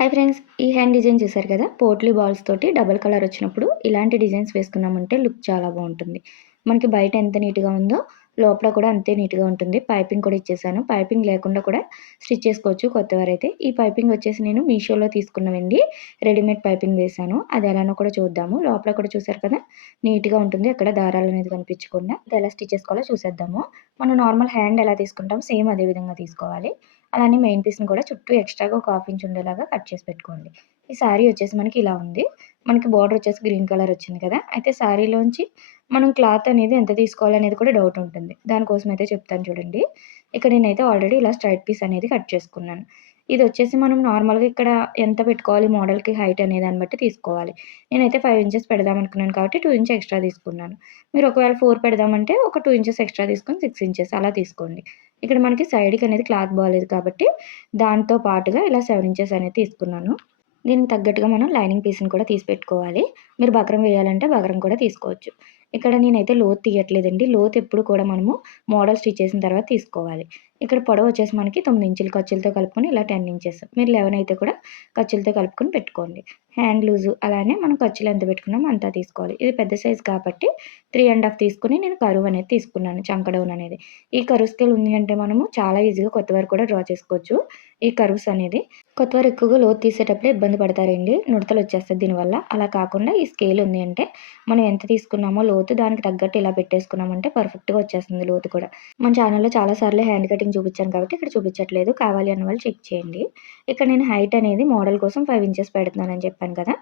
Hi friends ఈ hand design చూసారు కదా? పోట్లీ బాల్స్ తోటి డబల్ కలర్ వచ్చినప్పుడు ఇలాంటి డిజైన్స్ వేసుకున్నామంటే లుక్ చాలా బాగుంటుంది. మనకి బయట ఎంత నీట్గా ఉందో లోపల కూడా అంతే నీట్గా ఉంటుంది. పైపింగ్ కూడా ఇచ్చేసాను. పైపింగ్ లేకుండా కూడా స్టిచ్ చేసుకోవచ్చు కొత్తవారైతే. ఈ పైపింగ్ వచ్చేసి నేను మీషోలో తీసుకున్నవండి. రెడీమేడ్ పైపింగ్ వేసాను అది ఎలానో కూడా చూద్దాము. లోపల కూడా చూసారు కదా? నీట్గా ఉంటుంది. అక్కడ దారాలు అనేది కనిపించకుండా. అది ఎలా స్టిచ్ చేసుకోవాలో చూసేద్దాము. మనం నార్మల్ హ్యాండ్ ఎలా తీసుకుంటాం సేమ్ అదే విధంగా తీసుకోవాలి. అలానే మెయిన్ పీస్ని కూడా చుట్టూ ఎక్స్ట్రాగా ఒక హాఫ్ ఇంచ్ ఉండేలాగా కట్ చేసి పెట్టుకోండి. ఈ శారీ వచ్చేసి మనకి ఇలా ఉంది. మనకి బార్డర్ వచ్చేసి గ్రీన్ కలర్ వచ్చింది కదా. అయితే శారీలోంచి మనం క్లాత్ అనేది ఎంత తీసుకోవాలనేది కూడా డౌట్ ఉంటుంది. దానికోసం అయితే చెప్తాను చూడండి. ఇక్కడ నేనైతే ఆల్రెడీ ఇలా స్ట్రైట్ పీస్ అనేది కట్ చేసుకున్నాను. ఇది వచ్చేసి మనం నార్మల్గా ఇక్కడ ఎంత పెట్టుకోవాలి మోడల్కి హైట్ అనే దాన్ని బట్టి తీసుకోవాలి. నేనైతే ఫైవ్ ఇంచెస్ పెడదాం అనుకున్నాను కాబట్టి టూ ఇంచెస్ ఎక్స్ట్రా తీసుకున్నాను. మీరు ఒకవేళ ఫోర్ పెడదామంటే ఒక టూ ఇంచెస్ ఎక్స్ట్రా తీసుకొని సిక్స్ ఇంచెస్ అలా తీసుకోండి. ఇక్కడ మనకి సైడ్కి అనేది క్లాత్ బాగాలేదు కాబట్టి దాంతో పాటుగా ఇలా సెవెన్ ఇంచెస్ అనేది తీసుకున్నాను. దీనికి తగ్గట్టుగా మనం లైనింగ్ పీస్ని కూడా తీసి పెట్టుకోవాలి. మీరు బకరం వేయాలంటే బకరం కూడా తీసుకోవచ్చు. ఇక్కడ నేనైతే లోత్ తీయట్లేదండి. లోత్ ఎప్పుడు కూడా మనము మోడల్ స్టిచ్ చేసిన తర్వాత తీసుకోవాలి. ఇక్కడ పొడవు వచ్చేసి మనకి తొమ్మిది ఇంచులు ఖర్చులతో కలుపుకొని ఇలా టెన్ ఇంచెస్ మీరు లెవెన్ అయితే కూడా ఖర్చులతో కలుపుకొని పెట్టుకోండి. హ్యాండ్ లూజు అలానే మనం ఖర్చులు ఎంత పెట్టుకున్నామో అంతా తీసుకోవాలి. ఇది పెద్ద సైజ్ కాబట్టి త్రీ అండ్ హాఫ్ తీసుకుని నేను కరువు అనేది తీసుకున్నాను చంకడౌన్ అనేది. ఈ కరువు స్కేల్ ఉంది అంటే మనము చాలా ఈజీగా కొత్త కూడా డ్రా చేసుకోవచ్చు. ఈ కరువుస్ అనేది కొత్త వారు ఎక్కువగా లోతు తీసేటప్పుడు ఇబ్బంది పడతారండి. నుడతలు వచ్చేస్తుంది దీనివల్ల. అలా కాకుండా ఈ స్కేల్ ఉంది అంటే మనం ఎంత తీసుకున్నామో లోతు దానికి తగ్గట్టు ఇలా పెట్టేసుకున్నామంటే పర్ఫెక్ట్గా వచ్చేస్తుంది లోతు కూడా. మన ఛానల్లో చాలాసార్లు హ్యాండ్ కటింగ్ చూపించాను కాబట్టి ఇక్కడ చూపించట్లేదు. కావాలి అన్న వాళ్ళు చెక్ చేయండి. ఇక్కడ నేను హైట్ అనేది మోడల్ కోసం ఫైవ్ ఇంచెస్ పెడుతున్నానని చెప్పాను కదా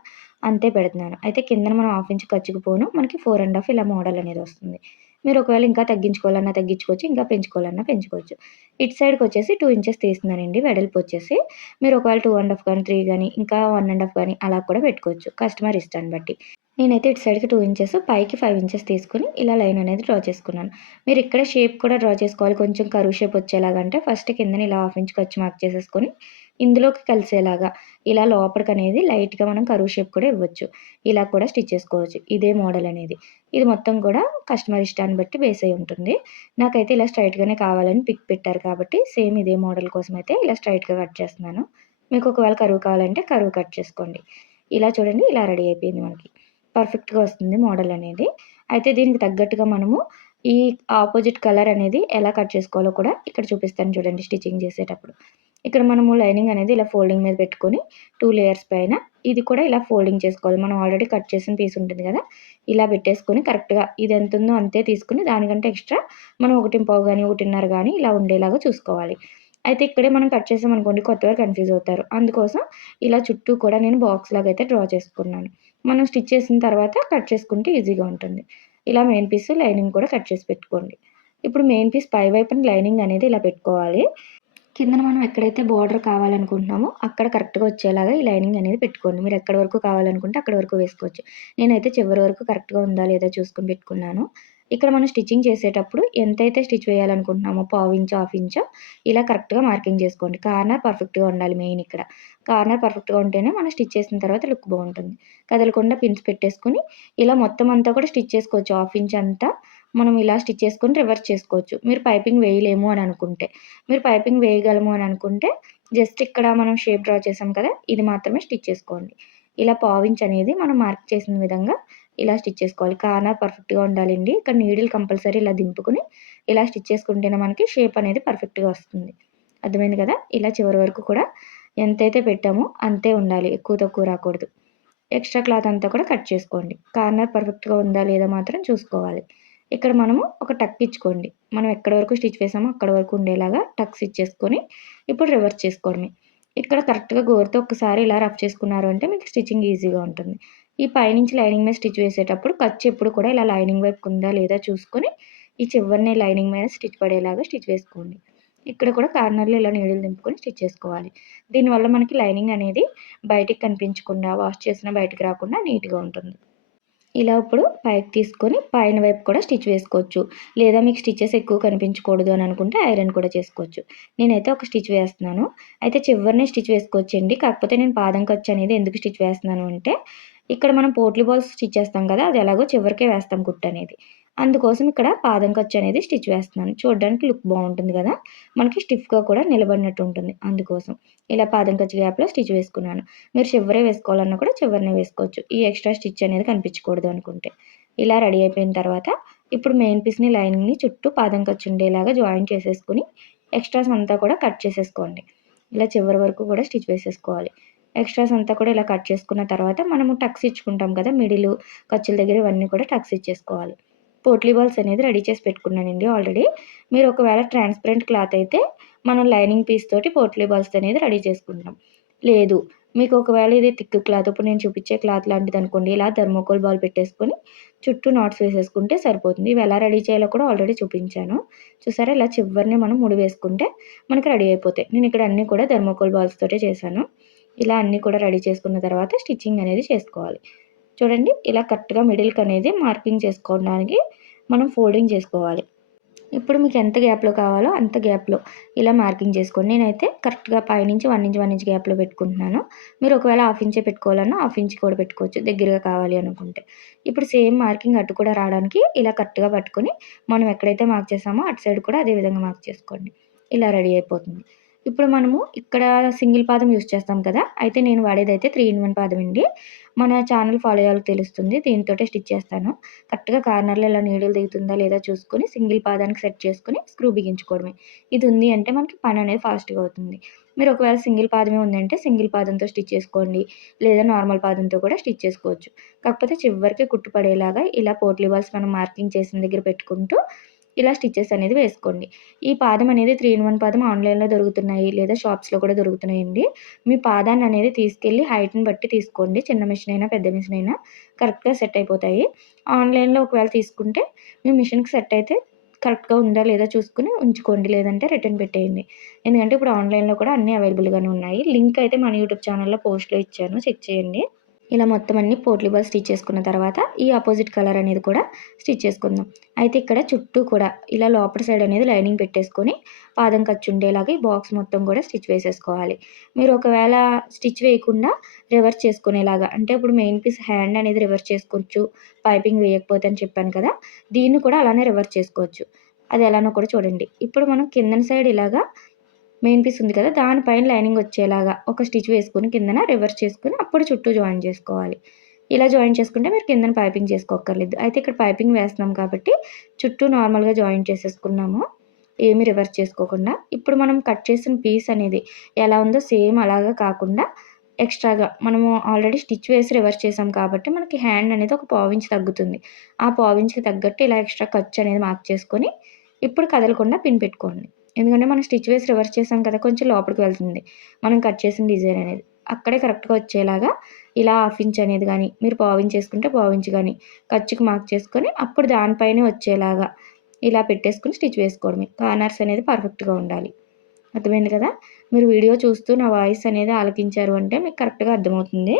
అంతే పెడుతున్నాను. అయితే కింద మనం హాఫ్ ఇంచ్ ఖర్చుకుపోను మనకి ఫోర్ అండ్ హాఫ్ ఇలా మోడల్ అనేది వస్తుంది. మీరు ఒకవేళ ఇంకా తగ్గించుకోవాలన్నా తగ్గించుకోవచ్చు ఇంకా పెంచుకోవాలన్నా పెంచుకోవచ్చు. ఇటు సైడ్కి వచ్చేసి టూ ఇంచెస్ తీస్తున్నానండి వెడల్పు వచ్చేసి. మీరు ఒకవేళ టూ అండ్ హాఫ్ కానీ త్రీ కానీ ఇంకా వన్ అండ్ హాఫ్ కానీ అలా కూడా పెట్టుకోవచ్చు కస్టమర్ ఇష్టాన్ని బట్టి. నేనైతే ఇటు సైడ్కి టూ ఇంచెస్ పైకి ఫైవ్ ఇంచెస్ తీసుకుని ఇలా లైన్ అనేది డ్రా చేసుకున్నాను. మీరు ఇక్కడ షేప్ కూడా డ్రా చేసుకోవాలి. కొంచెం కరువు షేప్ వచ్చేలాగంటే ఫస్ట్ కిందని ఇలా హాఫ్ ఇంచ్ ఖర్చు మార్క్ చేసేసుకొని ఇందులోకి కలిసేలాగా ఇలా లోపలికి అనేది లైట్గా మనం కరువు షేప్ కూడా ఇవ్వచ్చు. ఇలా కూడా స్టిచ్ చేసుకోవచ్చు. ఇదే మోడల్ అనేది. ఇది మొత్తం కూడా కస్టమర్ ఇష్టాన్ని బట్టి బేస్ అయి ఉంటుంది. నాకైతే ఇలా స్ట్రైట్గానే కావాలని పిక్ పెట్టారు కాబట్టి సేమ్ ఇదే మోడల్ కోసం అయితే ఇలా స్ట్రైట్గా కట్ చేస్తున్నాను. మీకు ఒకవేళ కరువు కావాలంటే కరువు కట్ చేసుకోండి. ఇలా చూడండి ఇలా రెడీ అయిపోయింది మనకి. పర్ఫెక్ట్గా వస్తుంది మోడల్ అనేది. అయితే దీనికి తగ్గట్టుగా మనము ఈ ఆపోజిట్ కలర్ అనేది ఎలా కట్ చేసుకోవాలో కూడా ఇక్కడ చూపిస్తాను చూడండి స్టిచ్చింగ్ చేసేటప్పుడు. ఇక్కడ మనము లైనింగ్ అనేది ఇలా ఫోల్డింగ్ మీద పెట్టుకొని టూ లేయర్స్ పైన ఇది కూడా ఇలా ఫోల్డింగ్ చేసుకోవాలి. మనం ఆల్రెడీ కట్ చేసిన పీస్ ఉంటుంది కదా ఇలా పెట్టేసుకొని కరెక్ట్గా ఇది ఎంత ఉందో అంతే తీసుకుని దానికంటే ఎక్స్ట్రా మనం ఒకటి పావు కానీ ఒకటిన్నర కానీ ఇలా ఉండేలాగా చూసుకోవాలి. అయితే ఇక్కడే మనం కట్ చేసాం అనుకోండి కొత్తగా కన్ఫ్యూజ్ అవుతారు. అందుకోసం ఇలా చుట్టూ కూడా నేను బాక్స్ లాగా అయితే డ్రా చేసుకున్నాను. మనం స్టిచ్ చేసిన తర్వాత కట్ చేసుకుంటే ఈజీగా ఉంటుంది. ఇలా మెయిన్ పీస్ లైనింగ్ కూడా కట్ చేసి పెట్టుకోండి. ఇప్పుడు మెయిన్ పీస్ పై వైపున లైనింగ్ అనేది ఇలా పెట్టుకోవాలి. కిందన మనం ఎక్కడైతే బార్డర్ కావాలనుకుంటున్నామో అక్కడ కరెక్ట్గా వచ్చేలాగా ఈ లైనింగ్ అనేది పెట్టుకోండి. మీరు ఎక్కడి వరకు కావాలనుకుంటే అక్కడ వరకు వేసుకోవచ్చు. నేనైతే చివరి వరకు కరెక్ట్గా ఉందా లేదా చూసుకుని పెట్టుకున్నాను. ఇక్కడ మనం స్టిచ్చింగ్ చేసేటప్పుడు ఎంతైతే స్టిచ్ వేయాలనుకుంటున్నామో పావు ఇంచ్ హాఫ్ ఇంచ్ ఇలా కరెక్ట్గా మార్కింగ్ చేసుకోండి. కార్నర్ పర్ఫెక్ట్గా ఉండాలి మెయిన్ ఇక్కడ. కార్నర్ పర్ఫెక్ట్గా ఉంటేనే మనం స్టిచ్ చేసిన తర్వాత లుక్ బాగుంటుంది. కదలకుండా పిన్స్ పెట్టేసుకొని ఇలా మొత్తం అంతా కూడా స్టిచ్ చేసుకోవచ్చు. హాఫ్ ఇంచ్ అంతా మనం ఇలా స్టిచ్ చేసుకొని రివర్స్ చేసుకోవచ్చు. మీరు పైపింగ్ వేయలేము అని అనుకుంటే. మీరు పైపింగ్ వేయగలము అని అనుకుంటే జస్ట్ ఇక్కడ మనం షేప్ డ్రా చేసాం కదా ఇది మాత్రమే స్టిచ్ చేసుకోండి. ఇలా పావించ్ అనేది మనం మార్క్ చేసిన విధంగా ఇలా స్టిచ్ చేసుకోవాలి. కార్నర్ పర్ఫెక్ట్గా ఉండాలండి. ఇక్కడ నీడిల్ కంపల్సరీ ఇలా దింపుకుని ఇలా స్టిచ్ చేసుకుంటేనే మనకి షేప్ అనేది పర్ఫెక్ట్గా వస్తుంది. అర్థమైంది కదా? ఇలా చివరి వరకు కూడా ఎంతైతే పెట్టామో అంతే ఉండాలి. ఎక్కువ తక్కువ రాకూడదు. ఎక్స్ట్రా క్లాత్ అంతా కూడా కట్ చేసుకోండి. కార్నర్ పర్ఫెక్ట్గా ఉందా లేదా మాత్రం చూసుకోవాలి. ఇక్కడ మనము ఒక టక్ ఇచ్చుకోండి. మనం ఎక్కడ వరకు స్టిచ్ వేసామో అక్కడ వరకు ఉండేలాగా టక్స్ ఇచ్చేసుకొని ఇప్పుడు రివర్స్ చేసుకోండి. ఇక్కడ కరెక్ట్గా గోరుతో ఒకసారి ఇలా రఫ్ చేసుకున్నారు అంటే మీకు స్టిచ్చింగ్ ఈజీగా ఉంటుంది. ఈ పైనుంచి లైనింగ్ మీద స్టిచ్ వేసేటప్పుడు ఖర్చు ఎప్పుడు కూడా ఇలా లైనింగ్ వైపు ఉందా లేదా చూసుకొని ఈ చివరిని లైనింగ్ మీద స్టిచ్ పడేలాగా స్టిచ్ వేసుకోండి. ఇక్కడ కూడా కార్నర్లో ఇలా నీడలు దింపుకొని స్టిచ్ చేసుకోవాలి. దీనివల్ల మనకి లైనింగ్ అనేది బయటికి కనిపించకుండా వాష్ చేసినా బయటకు రాకుండా నీట్గా ఉంటుంది. ఇలా ఇప్పుడు పైకి తీసుకొని పైన వైపు కూడా స్టిచ్ వేసుకోవచ్చు. లేదా మీకు స్టిచెస్ ఎక్కువ కనిపించకూడదు అని అనుకుంటే ఐరన్ కూడా చేసుకోవచ్చు. నేనైతే ఒక స్టిచ్ వేస్తున్నాను. అయితే చివరినే స్టిచ్ వేసుకోవచ్చండి. కాకపోతే నేను పాదం ఖర్చు అనేది ఎందుకు స్టిచ్ వేస్తున్నాను అంటే ఇక్కడ మనం పోట్లీ బాల్స్ స్టిచ్ చేస్తాం కదా అది ఎలాగో చివరికే వేస్తాం కుట్టు అనేది. అందుకోసం ఇక్కడ పాదం ఖర్చు అనేది స్టిచ్ వేస్తున్నాను. చూడడానికి లుక్ బాగుంటుంది కదా మనకి స్టిఫ్గా కూడా నిలబడినట్టు ఉంటుంది. అందుకోసం ఇలా పాదం ఖర్చు గ్యాప్లో స్టిచ్ వేసుకున్నాను. మీరు చివరే వేసుకోవాలన్నా కూడా చివరినే వేసుకోవచ్చు. ఈ ఎక్స్ట్రా స్టిచ్ అనేది కనిపించకూడదు అనుకుంటే. ఇలా రెడీ అయిపోయిన తర్వాత ఇప్పుడు మెయిన్ పీస్ని లైన్ని చుట్టూ పాదం ఖర్చు ఉండేలాగా జాయిన్ చేసేసుకుని ఎక్స్ట్రాస్ అంతా కూడా కట్ చేసేసుకోండి. ఇలా చివరి వరకు కూడా స్టిచ్ వేసేసుకోవాలి. ఎక్స్ట్రాస్ అంతా కూడా ఇలా కట్ చేసుకున్న తర్వాత మనము టక్స్ ఇచ్చుకుంటాం కదా మిడిల్ ఖర్చుల దగ్గర ఇవన్నీ కూడా టక్స్ ఇచ్చేసుకోవాలి. పోట్లీ బాల్స్ అనేది రెడీ చేసి పెట్టుకున్నానండి ఆల్రెడీ. మీరు ఒకవేళ ట్రాన్స్పరెంట్ క్లాత్ అయితే మనం లైనింగ్ పీస్ తోటి పోట్లీ బాల్స్ అనేది రెడీ చేసుకుంటాం లేదు మీకు ఒకవేళ ఇది థిక్ క్లాత్ ఇప్పుడు నేను చూపించే క్లాత్ లాంటిది అనుకోండి ఇలా థర్మోకోల్ బాల్ పెట్టేసుకొని చుట్టూ నాట్స్ వేసేసుకుంటే సరిపోతుంది. ఇవి ఎలా రెడీ చేయాలో కూడా ఆల్రెడీ చూపించాను. చూసారా ఇలా చివరిని మనం ముడి వేసుకుంటే మనకి రెడీ అయిపోతాయి. నేను ఇక్కడ అన్నీ కూడా థర్మోకోల్ బాల్స్ తోటే చేశాను. ఇలా అన్నీ కూడా రెడీ చేసుకున్న తర్వాత స్టిచ్చింగ్ అనేది చేసుకోవాలి. చూడండి ఇలా కరెక్ట్గా మిడిల్కి అనేది మార్కింగ్ చేసుకోవడానికి మనం ఫోల్డింగ్ చేసుకోవాలి. ఇప్పుడు మీకు ఎంత గ్యాప్లో కావాలో అంత గ్యాప్లో ఇలా మార్కింగ్ చేసుకోండి. నేనైతే కరెక్ట్గా పైనుంచి వన్ ఇంచ్ వన్ ఇంచ్ గ్యాప్లో పెట్టుకుంటున్నాను. మీరు ఒకవేళ హాఫ్ ఇంచే పెట్టుకోవాలన్నా హాఫ్ ఇంచ్ కూడా పెట్టుకోవచ్చు. దగ్గరగా కావాలి అనుకుంటే. ఇప్పుడు సేమ్ మార్కింగ్ అటు కూడా రావడానికి ఇలా కరెక్ట్గా పట్టుకొని మనం ఎక్కడైతే మార్క్ చేసామో అటు సైడ్ కూడా అదే విధంగా మార్క్ చేసుకోండి. ఇలా రెడీ అయిపోతుంది. ఇప్పుడు మనము ఇక్కడ సింగిల్ పాదం యూస్ చేస్తాం కదా అయితే నేను వాడేది అయితే త్రీ ఇన్ వన్ పాదం అండి. మన ఛానల్ ఫాలో అయ్యాలో తెలుస్తుంది దీంతో స్టిచ్ చేస్తాను. కరెక్ట్గా కార్నర్లో ఇలా నీడలు దిగుతుందా లేదా చూసుకొని సింగిల్ పాదానికి సెట్ చేసుకుని స్క్రూ బిగించుకోవడమే. ఇది ఉంది అంటే మనకి పని అనేది ఫాస్ట్గా అవుతుంది. మీరు ఒకవేళ సింగిల్ పాదమే ఉందంటే సింగిల్ పాదంతో స్టిచ్ చేసుకోండి లేదా నార్మల్ పాదంతో కూడా స్టిచ్ చేసుకోవచ్చు. కాకపోతే చివరికి కుట్టుపడేలాగా ఇలా పోర్ట్లీ బాల్స్ మనం మార్కింగ్ చేసిన దగ్గర పెట్టుకుంటూ ఇలా స్టిచ్చెస్ అనేది వేసుకోండి. ఈ పాదం అనేది త్రీ ఇన్ వన్ పాదం ఆన్లైన్లో దొరుకుతున్నాయి లేదా షాప్స్లో కూడా దొరుకుతున్నాయండి. మీ పాదాన్ని అనేది తీసుకెళ్ళి హైట్ని బట్టి తీసుకోండి. చిన్న మిషన్ అయినా పెద్ద మిషన్ అయినా కరెక్ట్గా సెట్ అయిపోతాయి. ఆన్లైన్లో ఒకవేళ తీసుకుంటే మీ మిషన్కి సెట్ అయితే కరెక్ట్గా ఉందా లేదా చూసుకుని ఉంచుకోండి. లేదంటే రిటర్న్ పెట్టేయండి. ఎందుకంటే ఇప్పుడు ఆన్లైన్లో కూడా అన్నీ అవైలబుల్గానే ఉన్నాయి. లింక్ అయితే మన యూట్యూబ్ ఛానల్లో పోస్ట్లో ఇచ్చాను. చెక్ చేయండి. ఇలా మొత్తం అన్ని పోట్లీ బాల్ స్టిచ్ చేసుకున్న తర్వాత ఈ ఆపోజిట్ కలర్ అనేది కూడా స్టిచ్ చేసుకుందాం. అయితే ఇక్కడ చుట్టూ కూడా ఇలా లోపల సైడ్ అనేది లైనింగ్ పెట్టేసుకొని పాదం ఖర్చు ఉండేలాగా ఈ బాక్స్ మొత్తం కూడా స్టిచ్ వేసేసుకోవాలి. మీరు ఒకవేళ స్టిచ్ వేయకుండా రివర్స్ చేసుకునేలాగా అంటే ఇప్పుడు మెయిన్ పీస్ హ్యాండ్ అనేది రివర్స్ చేసుకోవచ్చు పైపింగ్ వేయకపోతే అని చెప్పాను కదా దీన్ని కూడా అలానే రివర్స్ చేసుకోవచ్చు. అది ఎలానో కూడా చూడండి. ఇప్పుడు మనం కిందన సైడ్ ఇలాగా మెయిన్ పీస్ ఉంది కదా దానిపైన లైనింగ్ వచ్చేలాగా ఒక స్టిచ్ వేసుకుని కిందన రివర్స్ చేసుకుని అప్పుడు చుట్టూ జాయిన్ చేసుకోవాలి. ఇలా జాయిన్ చేసుకుంటే మీరు కిందన పైపింగ్ చేసుకోక్కర్లేదు. అయితే ఇక్కడ పైపింగ్ వేస్తున్నాం కాబట్టి చుట్టూ నార్మల్గా జాయిన్ చేసేసుకున్నాము. ఏమి రివర్స్ చేసుకోకుండా. ఇప్పుడు మనం కట్ చేసిన పీస్ అనేది ఎలా ఉందో సేమ్ అలాగా కాకుండా ఎక్స్ట్రాగా మనము ఆల్రెడీ స్టిచ్ వేసి రివర్స్ చేసాం కాబట్టి మనకి హ్యాండ్ అనేది ఒక పావించి తగ్గుతుంది. ఆ పావించికి తగ్గట్టు ఇలా ఎక్స్ట్రా ఖర్చు అనేది మార్క్ చేసుకొని ఇప్పుడు కదలకుండా పిన్ పెట్టుకోండి. ఎందుకంటే మనం స్టిచ్ వేసి రివర్స్ చేసాం కదా కొంచెం లోపలికి వెళ్తుంది. మనం కట్ చేసిన డిజైన్ అనేది. అక్కడే కరెక్ట్గా వచ్చేలాగా ఇలా హాఫ్ ఇంచ్ అనేది కానీ మీరు పావించి చేసుకుంటే పావించి కానీ ఖర్చుకి మార్క్ చేసుకొని అప్పుడు దానిపైనే వచ్చేలాగా ఇలా పెట్టేసుకుని స్టిచ్ వేసుకోవడమే. కార్నర్స్ అనేది పర్ఫెక్ట్గా ఉండాలి. అర్థమైంది కదా? మీరు వీడియో చూస్తూ నా వాయిస్ అనేది ఆలకించారు అంటే మీకు కరెక్ట్గా అర్థమవుతుంది.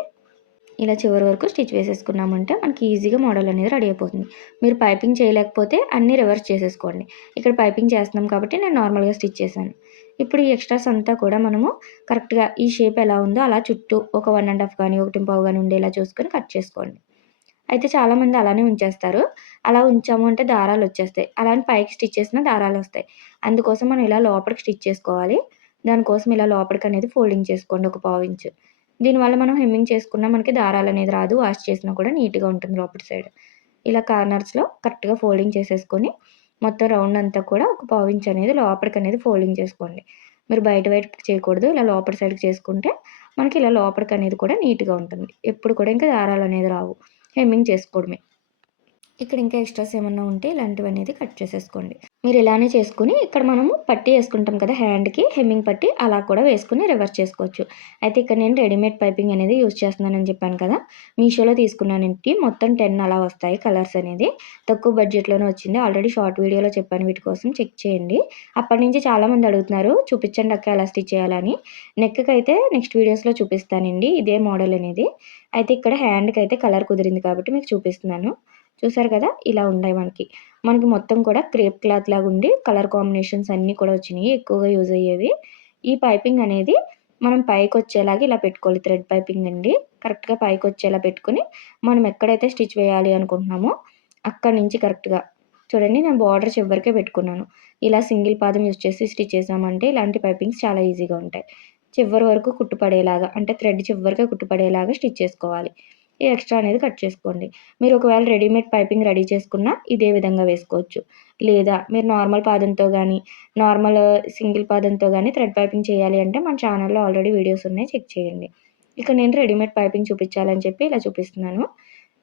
ఇలా చివరి వరకు స్టిచ్ వేసేసుకున్నామంటే మనకి ఈజీగా మోడల్ అనేది రెడీ అయిపోతుంది. మీరు పైపింగ్ చేయలేకపోతే అన్నీ రివర్స్ చేసేసుకోండి. ఇక్కడ పైపింగ్ చేస్తున్నాం కాబట్టి నేను నార్మల్గా స్టిచ్ చేశాను. ఇప్పుడు ఈ ఎక్స్ట్రాస్ అంతా కూడా మనము కరెక్ట్గా ఈ షేప్ ఎలా ఉందో అలా చుట్టూ ఒక వన్ అండ్ హాఫ్ కానీ ఒకటి పావు కానీ ఉండేలా చూసుకొని కట్ చేసుకోండి. అయితే చాలామంది అలానే ఉంచేస్తారు. అలా ఉంచాము అంటే దారాలు వచ్చేస్తాయి. అలానే పైకి స్టిచ్ చేసిన దారాలు వస్తాయి. అందుకోసం మనం ఇలా లోపలికి స్టిచ్ చేసుకోవాలి. దానికోసం ఇలా లోపలికి అనేది ఫోల్డింగ్ చేసుకోండి ఒక పావు ఇంచు. దీనివల్ల మనం హెమ్మింగ్ చేసుకున్నా మనకి దారాలు అనేది రాదు వాష్ చేసినా కూడా నీట్గా ఉంటుంది లోపల సైడ్ ఇలా కార్నర్స్లో కరెక్ట్గా ఫోల్డింగ్ చేసేసుకొని మొత్తం రౌండ్ అంతా కూడా ఒక పావించ్ అనేది లోపలికి అనేది ఫోల్డింగ్ చేసుకోండి. మీరు బయట బయట చేయకూడదు ఇలా లోపల సైడ్కి చేసుకుంటే మనకి ఇలా లోపలికి అనేది కూడా నీట్గా ఉంటుంది. ఎప్పుడు కూడా ఇంకా దారాలు అనేది రావు. హెమ్మింగ్ చేసుకోవడమే. ఇక్కడ ఇంకా ఎక్స్ట్రాస్ ఏమన్నా ఉంటే ఇలాంటివి అనేది కట్ చేసేసుకోండి. మీరు ఇలానే చేసుకుని ఇక్కడ మనము పట్టి వేసుకుంటాం కదా హ్యాండ్కి హెమ్మింగ్ పట్టి అలా కూడా వేసుకుని రివర్స్ చేసుకోవచ్చు. అయితే ఇక్కడ నేను రెడీమేడ్ పైపింగ్ అనేది యూజ్ చేస్తున్నానని చెప్పాను కదా. మీషోలో తీసుకున్నానంటే మొత్తం టెన్ అలా వస్తాయి కలర్స్ అనేది. తక్కువ బడ్జెట్లోనే వచ్చింది. ఆల్రెడీ షార్ట్ వీడియోలో చెప్పాను వీటి కోసం చెక్ చేయండి. అప్పటి నుంచి చాలామంది అడుగుతున్నారు చూపించండి అక్క ఎలా స్టిచ్ చేయాలని. నెక్కి అయితే నెక్స్ట్ వీడియోస్లో చూపిస్తానండి ఇదే మోడల్ అనేది. అయితే ఇక్కడ హ్యాండ్కి అయితే కలర్ కుదిరింది కాబట్టి మీకు చూపిస్తున్నాను. చూసారు కదా? ఇలా ఉన్నాయి మనకి. మనకి మొత్తం కూడా క్రేప్ క్లాత్ లాగా ఉండి కలర్ కాంబినేషన్స్ అన్నీ కూడా వచ్చినాయి. ఎక్కువగా యూజ్ అయ్యేవి. ఈ పైపింగ్ అనేది మనం పైకి వచ్చేలాగా ఇలా పెట్టుకోవాలి. థ్రెడ్ పైపింగ్ అండి. కరెక్ట్గా పైకి వచ్చేలా పెట్టుకుని మనం ఎక్కడైతే స్టిచ్ వేయాలి అనుకుంటున్నామో అక్కడి నుంచి కరెక్ట్గా చూడండి నేను బార్డర్ చివరికే పెట్టుకున్నాను. ఇలా సింగిల్ పాదం యూజ్ చేసి స్టిచ్ చేసామంటే ఇలాంటి పైపింగ్స్ చాలా ఈజీగా ఉంటాయి. చివరి వరకు కుట్టుపడేలాగా అంటే థ్రెడ్ చివరికే కుట్టుపడేలాగా స్టిచ్ చేసుకోవాలి. ఈ ఎక్స్ట్రా అనేది కట్ చేసుకోండి. మీరు ఒకవేళ రెడీమేడ్ పైపింగ్ రెడీ చేసుకున్నా ఇదే విధంగా వేసుకోవచ్చు. లేదా మీరు నార్మల్ పాదంతో కానీ నార్మల్ సింగిల్ పాదంతో కానీ థ్రెడ్ పైపింగ్ చేయాలి అంటే మన ఛానల్లో ఆల్రెడీ వీడియోస్ ఉన్నాయి చెక్ చేయండి. ఇక నేను రెడీమేడ్ పైపింగ్ చూపించాలని చెప్పి ఇలా చూపిస్తున్నాను.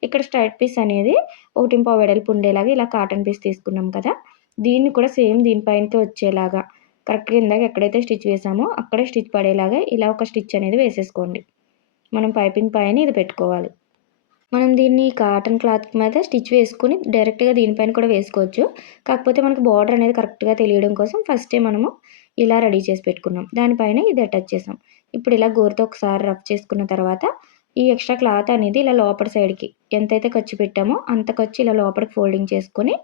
ఇక్కడ స్ట్రైట్ పీస్ అనేది ఒకటి పావు వెడల్పు ఉండేలాగా ఇలా కాటన్ పీస్ తీసుకున్నాం కదా దీన్ని కూడా సేమ్ దీనిపైనకే వచ్చేలాగా కరెక్ట్గా ఇందాక ఎక్కడైతే స్టిచ్ వేసామో అక్కడే స్టిచ్ పడేలాగా ఇలా ఒక స్టిచ్ అనేది వేసేసుకోండి. మనం పైపింగ్ పైన ఇది పెట్టుకోవాలి. మనం దీన్ని కాటన్ క్లాత్ మీద స్టిచ్ వేసుకుని డైరెక్ట్గా దీనిపైన కూడా వేసుకోవచ్చు. కాకపోతే మనకి బార్డర్ అనేది కరెక్ట్గా తెలియడం కోసం ఫస్టే మనము ఇలా రెడీ చేసి పెట్టుకున్నాం. దానిపైన ఇది అటాచ్ చేసాం. ఇప్పుడు ఇలా గోరుతో ఒకసారి రఫ్ చేసుకున్న తర్వాత ఈ ఎక్స్ట్రా క్లాత్ అనేది ఇలా లోపల సైడ్కి ఎంతైతే ఖర్చు పెట్టామో అంత ఖర్చు ఇలా లోపలికి ఫోల్డింగ్ చేసుకొని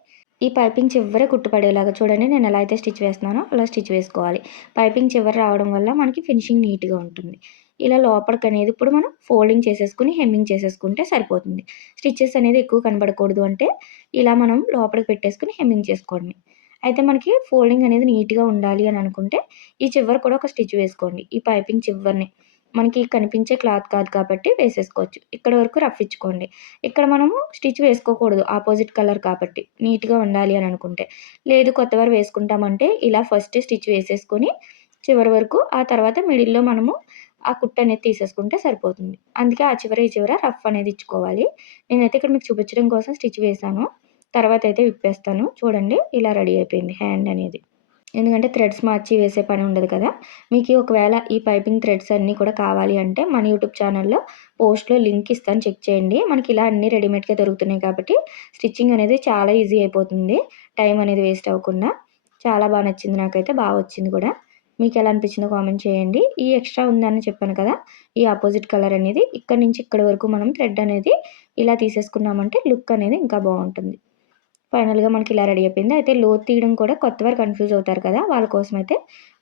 ఈ పైపింగ్ చివరి కుట్టుపడేలాగా చూడండి. నేను ఎలా అయితే స్టిచ్ వేస్తున్నానో అలా స్టిచ్ వేసుకోవాలి. పైపింగ్ చివరి రావడం వల్ల మనకి ఫినిషింగ్ నీట్గా ఉంటుంది. ఇలా లోపలికి అనేది ఇప్పుడు మనం ఫోల్డింగ్ చేసేసుకుని హెమ్మింగ్ చేసేసుకుంటే సరిపోతుంది. స్టిచ్చెస్ అనేది ఎక్కువ కనబడకూడదు అంటే ఇలా మనం లోపలికి పెట్టేసుకుని హెమ్మింగ్ చేసుకోండి. అయితే మనకి ఫోల్డింగ్ అనేది నీట్గా ఉండాలి అని అనుకుంటే ఈ చివరి కూడా ఒక స్టిచ్ వేసుకోండి. ఈ పైపింగ్ చివరిని మనకి కనిపించే క్లాత్ కాదు కాబట్టి వేసేసుకోవచ్చు. ఇక్కడ వరకు రఫ్ ఇచ్చుకోండి. ఇక్కడ మనము స్టిచ్ వేసుకోకూడదు. ఆపోజిట్ కలర్ కాబట్టి నీట్గా ఉండాలి అని అనుకుంటే. లేదు కొత్తవారు వేసుకుంటామంటే ఇలా ఫస్ట్ స్టిచ్ వేసేసుకొని చివరి వరకు ఆ తర్వాత మిడిల్లో మనము ఆ కుట్ట అనేది తీసేసుకుంటే సరిపోతుంది. అందుకే ఆ చివర ఈ చివర రఫ్ అనేది ఇచ్చుకోవాలి. నేనైతే ఇక్కడ మీకు చూపించడం కోసం స్టిచ్ వేసాను తర్వాత అయితే విప్పేస్తాను. చూడండి ఇలా రెడీ అయిపోయింది హ్యాండ్ అనేది. ఎందుకంటే థ్రెడ్స్ మార్చి వేసే పని ఉండదు కదా. మీకు ఒకవేళ ఈ పైపింగ్ థ్రెడ్స్ అన్నీ కూడా కావాలి అంటే మన యూట్యూబ్ ఛానల్లో పోస్ట్లో లింక్ ఇస్తాను. చెక్ చేయండి. మనకి ఇలా అన్నీ రెడీమేడ్గా దొరుకుతున్నాయి కాబట్టి స్టిచ్చింగ్ అనేది చాలా ఈజీ అయిపోతుంది. టైం అనేది వేస్ట్ అవ్వకుండా. చాలా బాగా నచ్చింది నాకైతే. బాగా వచ్చింది కూడా. మీకు ఎలా అనిపించిందో కామెంట్ చేయండి. ఈ ఎక్స్ట్రా ఉందని చెప్పాను కదా ఈ ఆపోజిట్ కలర్ అనేది ఇక్కడ నుంచి ఇక్కడ వరకు మనం థ్రెడ్ అనేది ఇలా తీసేసుకున్నామంటే లుక్ అనేది ఇంకా బాగుంటుంది. ఫైనల్గా మనకి ఇలా రెడీ అయిపోయింది. అయితే లోత్ తీయడం కూడా కొత్త వారు కన్ఫ్యూజ్ అవుతారు కదా వాళ్ళ కోసం అయితే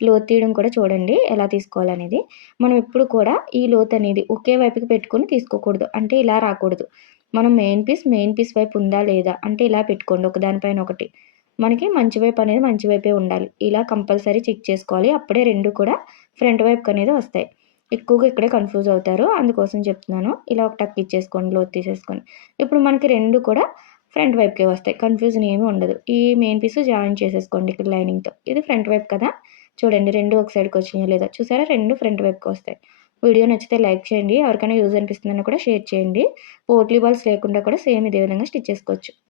లోత్ తీయడం కూడా చూడండి ఎలా తీసుకోవాలనేది. మనం ఎప్పుడు కూడా ఈ లోత్ అనేది ఒకే వైపుకి పెట్టుకొని తీసుకోకూడదు. అంటే ఇలా రాకూడదు. మనం మెయిన్ పీస్ మెయిన్ పీస్ వైపు ఉందా లేదా అంటే ఇలా పెట్టుకోండి. ఒకదానిపైన ఒకటి. మనకి మంచి వైపు అనేది మంచి వైపే ఉండాలి. ఇలా కంపల్సరీ చెక్ చేసుకోవాలి. అప్పుడే రెండు కూడా ఫ్రంట్ వైపు అనేది వస్తాయి. ఎక్కువగా ఇక్కడే కన్ఫ్యూజ్ అవుతారు. అందుకోసం చెప్తున్నాను. ఇలా ఒక టక్ ఇచ్చేసుకోండి లోతు తీసేసుకొని ఇప్పుడు మనకి రెండు కూడా ఫ్రంట్ వైపుకే వస్తాయి. కన్ఫ్యూజన్ ఏమీ ఉండదు. ఈ మెయిన్ పీస్ జాయిన్ చేసేసుకోండి ఇక్కడ లైనింగ్తో. ఇది ఫ్రంట్ వైపు కదా? చూడండి రెండు ఒక సైడ్కి వచ్చినాయో లేదా. చూసారా? రెండు ఫ్రంట్ వైపుకి వస్తాయి. వీడియో నచ్చితే లైక్ చేయండి. ఎవరికైనా యూజ్ అనిపిస్తుందన్నా కూడా షేర్ చేయండి. పోట్లీ బాల్స్ లేకుండా కూడా సేమ్ ఇదే విధంగా స్టిచ్ చేసుకోవచ్చు.